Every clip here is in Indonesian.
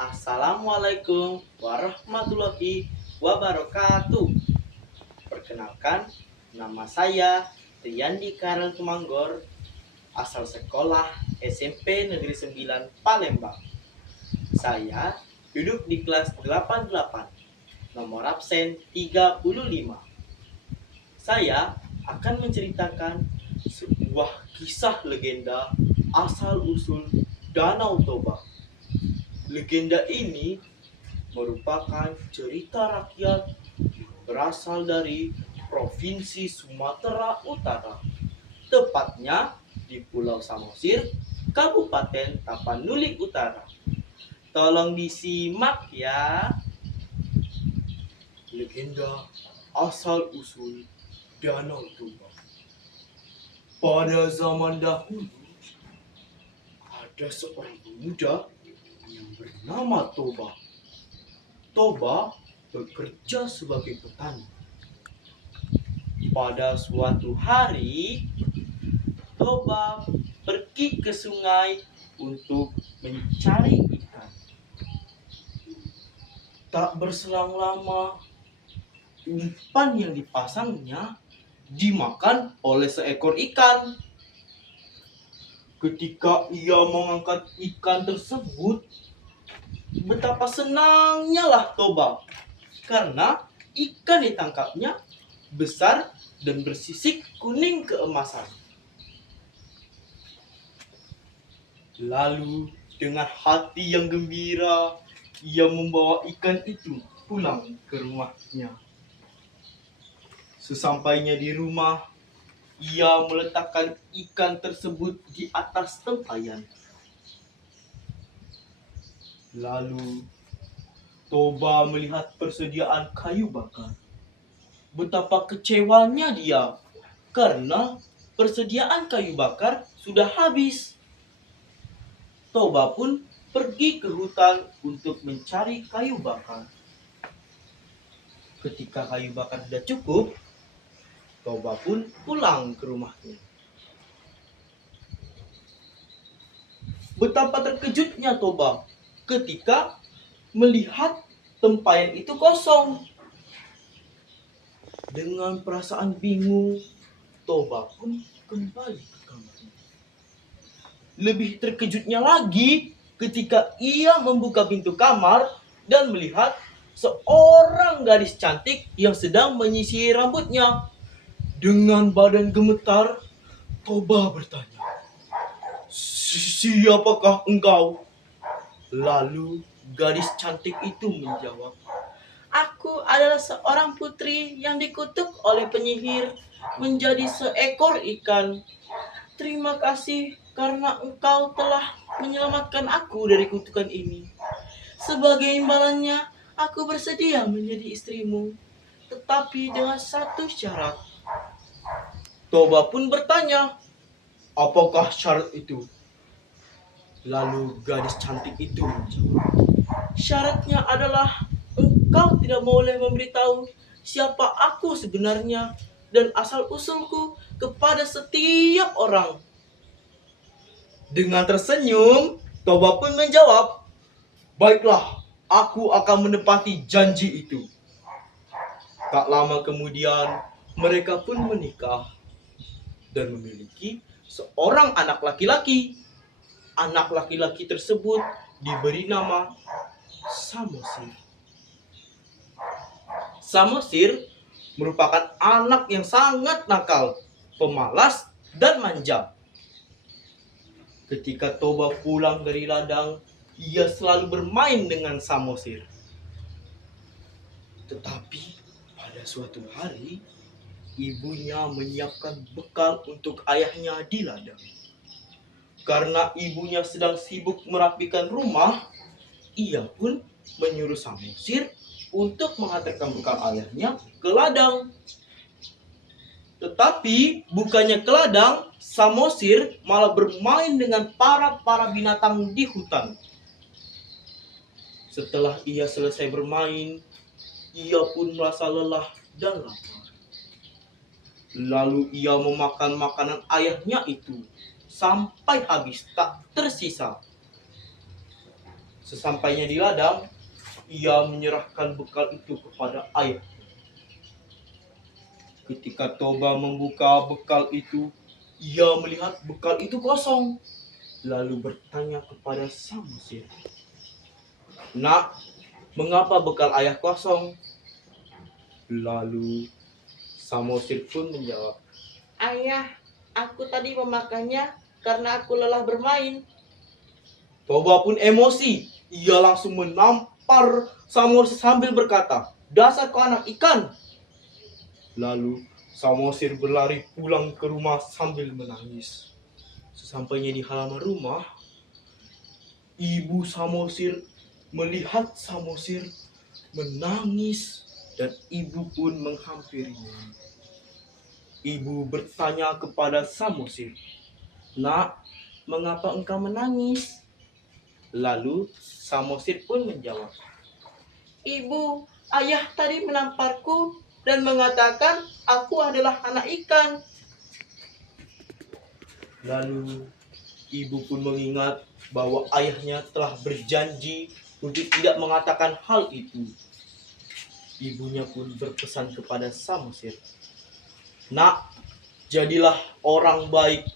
Assalamualaikum warahmatullahi wabarakatuh. Perkenalkan, nama saya Riyandi Karel Tumanggor, asal sekolah SMP Negeri 9 Palembang. Saya duduk di kelas 88, nomor absen 35. Saya akan menceritakan sebuah kisah legenda asal-usul Danau Toba. Legenda ini merupakan cerita rakyat berasal dari Provinsi Sumatera Utara, tepatnya di Pulau Samosir, Kabupaten Tapanuli Utara. Tolong disimak ya. Legenda asal-usul Danau Toba. Pada zaman dahulu, ada seorang pemuda yang bernama Toba. Toba bekerja sebagai petani. Pada suatu hari, Toba pergi ke sungai untuk mencari ikan. Tak berselang lama, umpan yang dipasangnya dimakan oleh seekor ikan. Ketika ia mengangkat ikan tersebut, betapa senangnya lah Toba, karena ikan ditangkapnya besar dan bersisik kuning keemasan. Lalu dengan hati yang gembira, ia membawa ikan itu pulang ke rumahnya. Sesampainya di rumah, ia meletakkan ikan tersebut di atas tempayan. Lalu Toba melihat persediaan kayu bakar. Betapa kecewanya dia, karena persediaan kayu bakar sudah habis. Toba pun pergi ke hutan untuk mencari kayu bakar. Ketika kayu bakar sudah cukup, Toba pun pulang ke rumahnya. Betapa terkejutnya Toba ketika melihat tempayan itu kosong. Dengan perasaan bingung, Toba pun kembali ke kamarnya. Lebih terkejutnya lagi ketika ia membuka pintu kamar dan melihat seorang gadis cantik yang sedang menyisir rambutnya. Dengan badan gemetar, Toba bertanya, "Siapakah engkau?" Lalu gadis cantik itu menjawab, "Aku adalah seorang putri yang dikutuk oleh penyihir menjadi seekor ikan. Terima kasih karena engkau telah menyelamatkan aku dari kutukan ini. Sebagai imbalannya, aku bersedia menjadi istrimu, tetapi dengan satu syarat." Toba pun bertanya, "Apakah syarat itu?" Lalu gadis cantik itu menjawab, "Syaratnya adalah engkau tidak boleh memberitahu siapa aku sebenarnya dan asal-usulku kepada setiap orang." Dengan tersenyum, Toba pun menjawab, "Baiklah, aku akan menepati janji itu." Tak lama kemudian, mereka pun menikah dan memiliki seorang anak laki-laki. Anak laki-laki tersebut diberi nama Samosir. Samosir merupakan anak yang sangat nakal, pemalas, dan manja. Ketika Toba pulang dari ladang, ia selalu bermain dengan Samosir. Tetapi pada suatu hari, ibunya menyiapkan bekal untuk ayahnya di ladang. Karena ibunya sedang sibuk merapikan rumah, ia pun menyuruh Samosir untuk mengantarkan bekal ayahnya ke ladang. Tetapi bukannya ke ladang, Samosir malah bermain dengan para binatang di hutan. Setelah ia selesai bermain, ia pun merasa lelah dan lapar. Lalu ia memakan makanan ayahnya itu sampai habis, tak tersisa. Sesampainya di ladang, ia menyerahkan bekal itu kepada ayah. Ketika Toba membuka bekal itu, ia melihat bekal itu kosong. Lalu bertanya kepada Samosir, "Nak, mengapa bekal ayah kosong?" Lalu Samosir pun menjawab, "Ayah, aku tadi memakannya karena aku lelah bermain." Toba pun emosi. Ia langsung menampar Samosir sambil berkata, "Dasar kau anak ikan." Lalu Samosir berlari pulang ke rumah sambil menangis. Sesampainya di halaman rumah, ibu Samosir melihat Samosir menangis dan ibu pun menghampirinya. Ibu bertanya kepada Samosir, "Nak, mengapa engkau menangis?" Lalu Samosir pun menjawab, "Ibu, ayah tadi menamparku dan mengatakan aku adalah anak ikan." Lalu ibu pun mengingat bahwa ayahnya telah berjanji untuk tidak mengatakan hal itu. Ibunya pun berpesan kepada Samosir, "Nak, jadilah orang baik,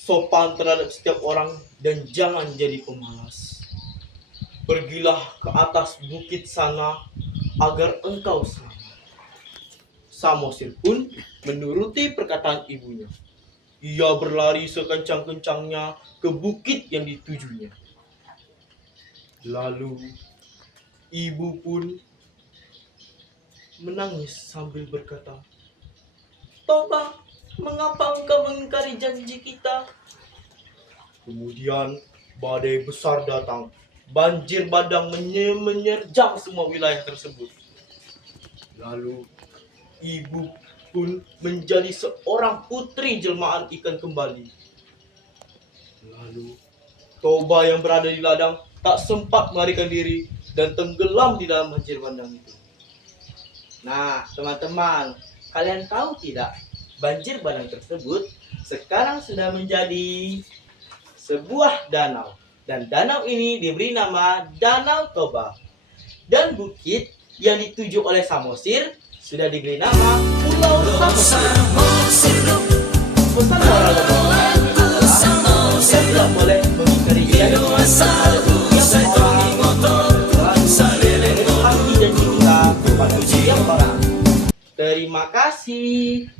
sopan terhadap setiap orang, dan jangan jadi pemalas. Pergilah ke atas bukit sana agar engkau selamat." Samosir pun menuruti perkataan ibunya. Ia berlari sekencang-kencangnya ke bukit yang ditujunya. Lalu ibu pun menangis sambil berkata, "Toba, mengapa engkau mengingkari janji kita?" Kemudian badai besar datang. Banjir bandang menyerjang semua wilayah tersebut. Lalu ibu pun menjadi seorang putri jelmaan ikan kembali. Lalu Toba yang berada di ladang tak sempat melarikan diri dan tenggelam di dalam banjir bandang itu. Nah, teman-teman, kalian tahu tidak, banjir bandang tersebut sekarang sudah menjadi sebuah danau. Dan danau ini diberi nama Danau Toba. Dan bukit yang dituju oleh Samosir sudah diberi nama Pulau Samosir. Pesan moral dari kita tidak boleh mengingkari janji kita kepada setiap orang. Terima kasih.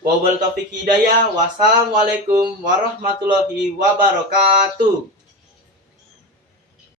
Wabillahi taufiq hidayah. Wassalamualaikum warahmatullahi wabarakatuh.